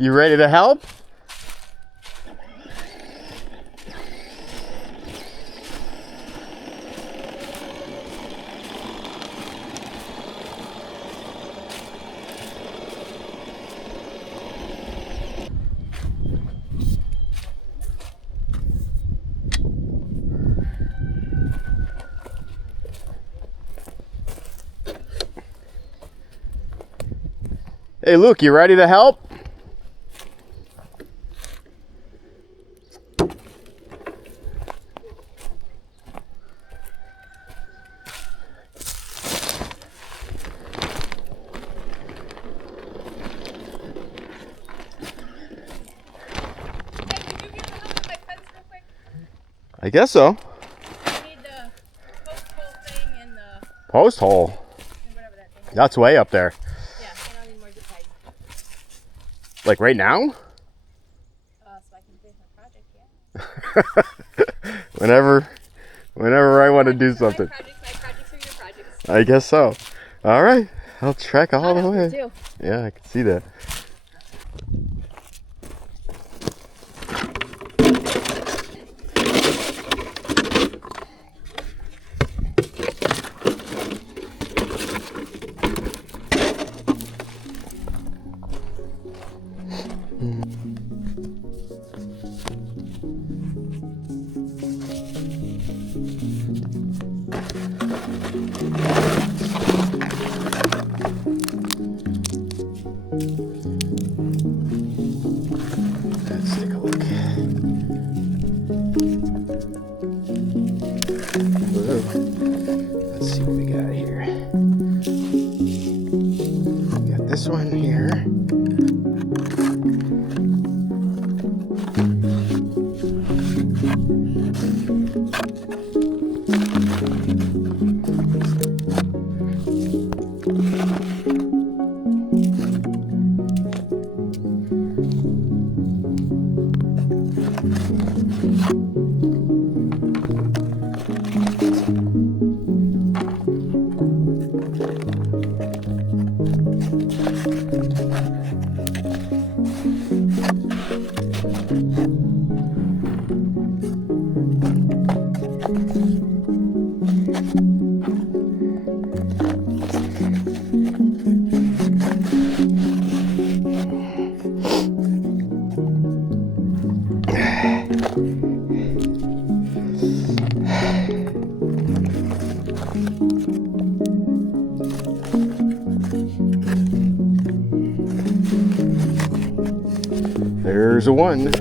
You ready to help? Hey Luke, you ready to help? I guess so. I need the post hole thing and the... Post hole? And whatever that thing is. That's way up there. Yeah, and I need more zip ties. Like right now? So I can finish my project, yeah. Whenever I want to do something. My projects are your projects. I guess so. All right. I'll trek all the way. Too. Yeah, I can see that. Let's take a look. Whoa. Let's see what we got here. We got this one here. There's a one.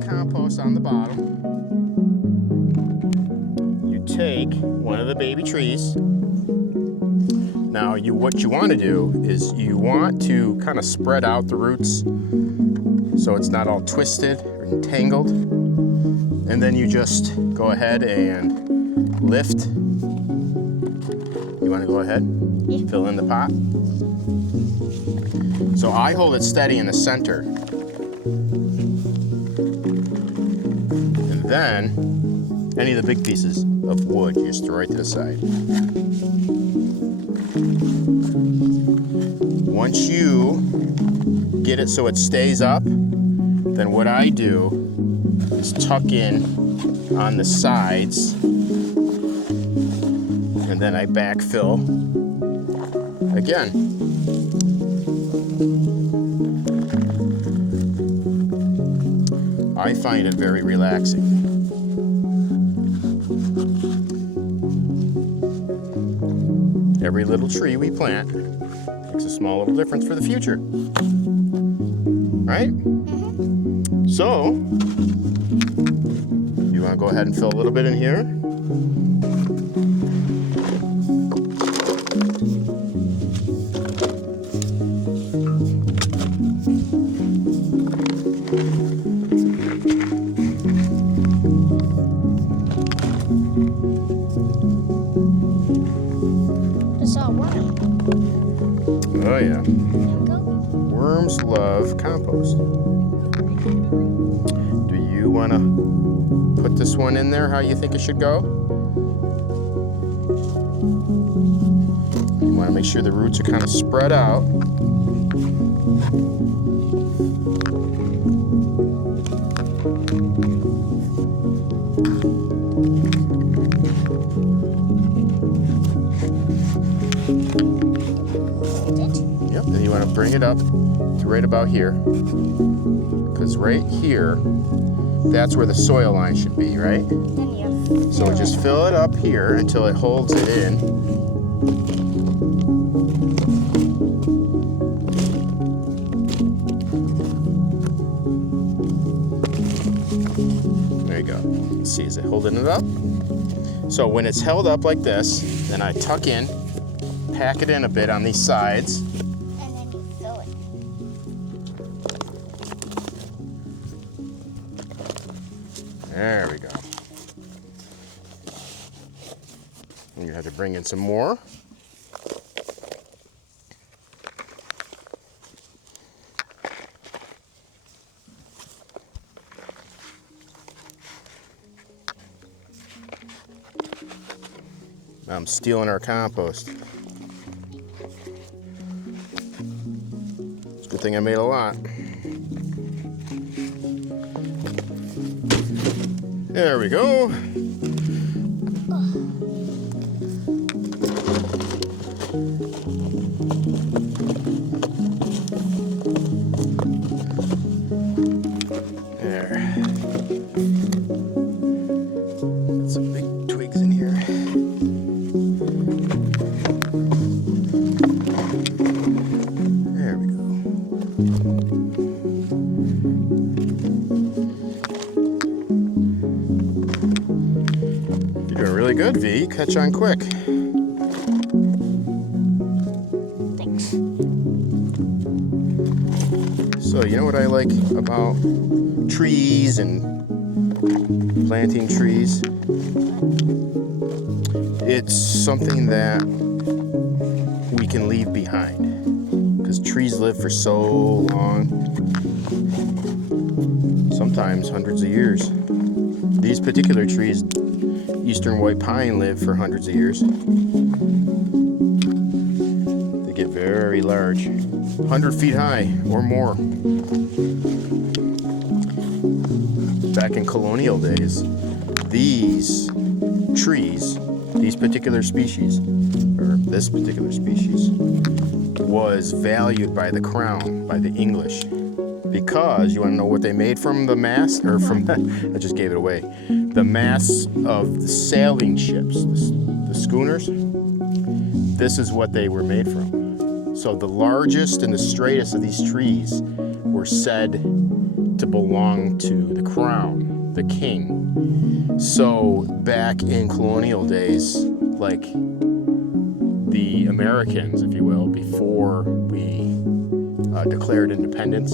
Compost on the bottom. You take one of the baby trees. Now what you want to do is you want to kind of spread out the roots so it's not all twisted or entangled. And then you just go ahead and lift. You want to go ahead? Yeah. Fill in the pot. So I hold it steady in the center. And then any of the big pieces of wood, you just throw right to the side. Once you get it so it stays up, then what I do is tuck in on the sides, and then I backfill again. I find it very relaxing. Every little tree we plant makes a small little difference for the future. Right? So, you want to go ahead and fill a little bit in here? It's all worm. Oh yeah. There we go. Worms love compost. Do you want to put this one in there how you think it should go? You want to make sure the roots are kind of spread out. Yep, then you want to bring it up to right about here. Because right here, that's where the soil line should be, right? Then you So just fill it up here until it holds it in. There you go. Let's see, is it holding it up? So when it's held up like this, then I tuck in, pack it in a bit on these sides. and then you fill it. There we go. And you have to bring in some more. I'm stealing our compost. It's a good thing I made a lot. There we go. There. Got some big twigs in here. There we go. You're doing really good, V. You catch on quick. Thanks. So, you know what I like about trees and planting trees? It's something that we can leave behind. Because trees live for so long, sometimes hundreds of years. These particular trees, eastern white pine, live for hundreds of years. They get very large, 100 feet high or more. Back in colonial days, these trees, these particular species, or this particular species, was valued by the crown, by the English, because you want to know what they made from the mast, or from the, I just gave it away, the masts of the sailing ships, the schooners. This is what they were made from. So the largest and the straightest of these trees were said to belong to the crown, the king. So back in colonial days, like the Americans, if you will, before we declared independence,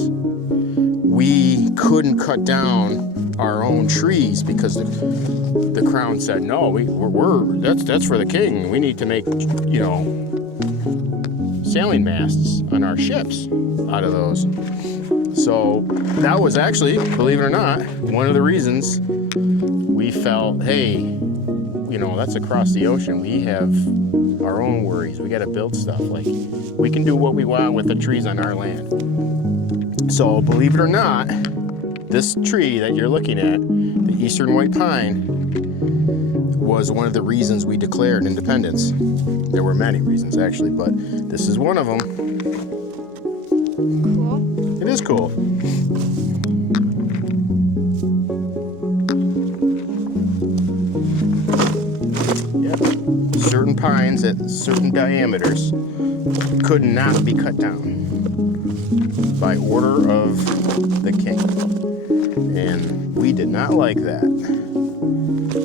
we couldn't cut down our own trees because the crown said no. That's for the king. We need to make, you know, sailing masts on our ships out of those. So that was actually, believe it or not, one of the reasons we felt, hey, you know, that's across the ocean. We have our own worries. We got to build stuff. Like, we can do what we want with the trees on our land. So believe it or not, this tree that you're looking at, the eastern white pine, was one of the reasons we declared independence. There were many reasons actually, but this is one of them. Cool. It is cool. Yep. Certain pines at certain diameters could not be cut down by order of the king. And we did not like that.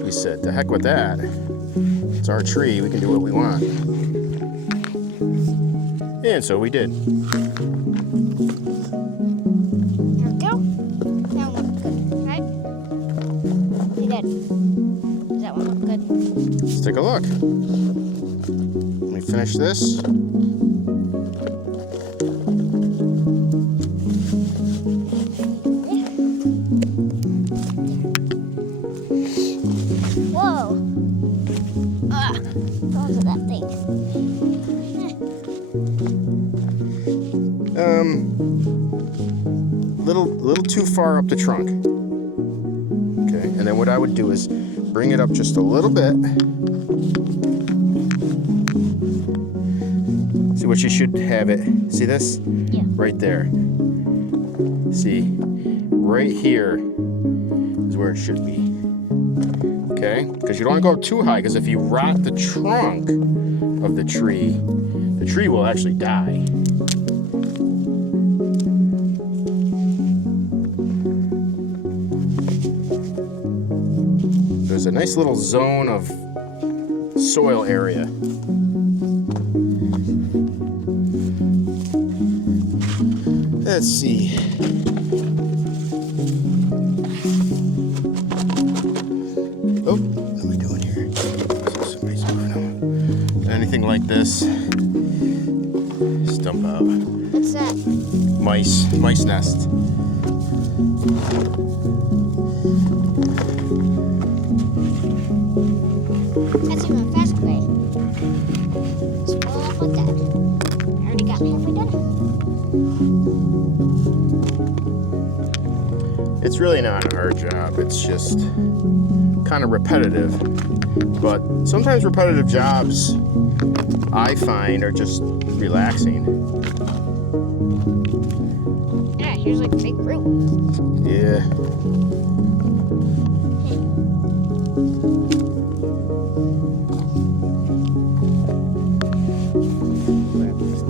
We said, to heck with that. It's our tree, we can do what we want. And so we did. There we go. That one looks good, right? We did. Does that one look good? Let's take a look. Let me finish this. Whoa. Look at that thing. Little too far up the trunk. Okay, and then what I would do is bring it up just a little bit. See what you should have it. See this? Yeah. Right there. See, right here is where it should be. Okay? Because you don't want to go up too high, because if you rot the trunk of the tree will actually die. There's a nice little zone of soil area. Let's see. Oh, what am I doing here? Somebody's moving on. Anything like this, stump out. What's that? Mice nest. That's even fast way. Spoil up like that. I already got halfway done. It's really not an hard job. It's just kind of repetitive. But sometimes repetitive jobs, I find, are just relaxing. Yeah, here's like a big root. Yeah.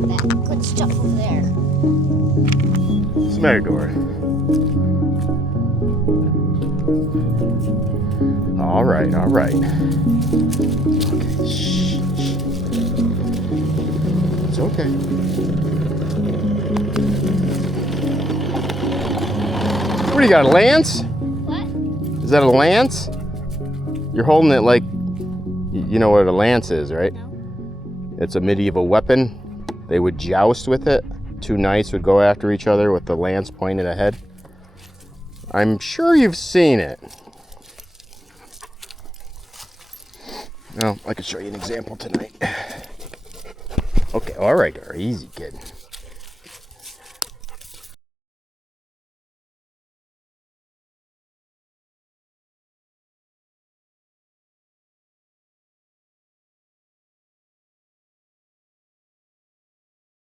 That good stuff over there. What's the matter, Dora? All right, all right. Okay, shh. It's okay. What do you got, a lance? What? Is that a lance? You're holding it like, you know what a lance is, right? No. It's a medieval weapon. They would joust with it. Two knights would go after each other with the lance pointed ahead. I'm sure you've seen it. Well, I could show you an example tonight. Okay, all right, easy, kid.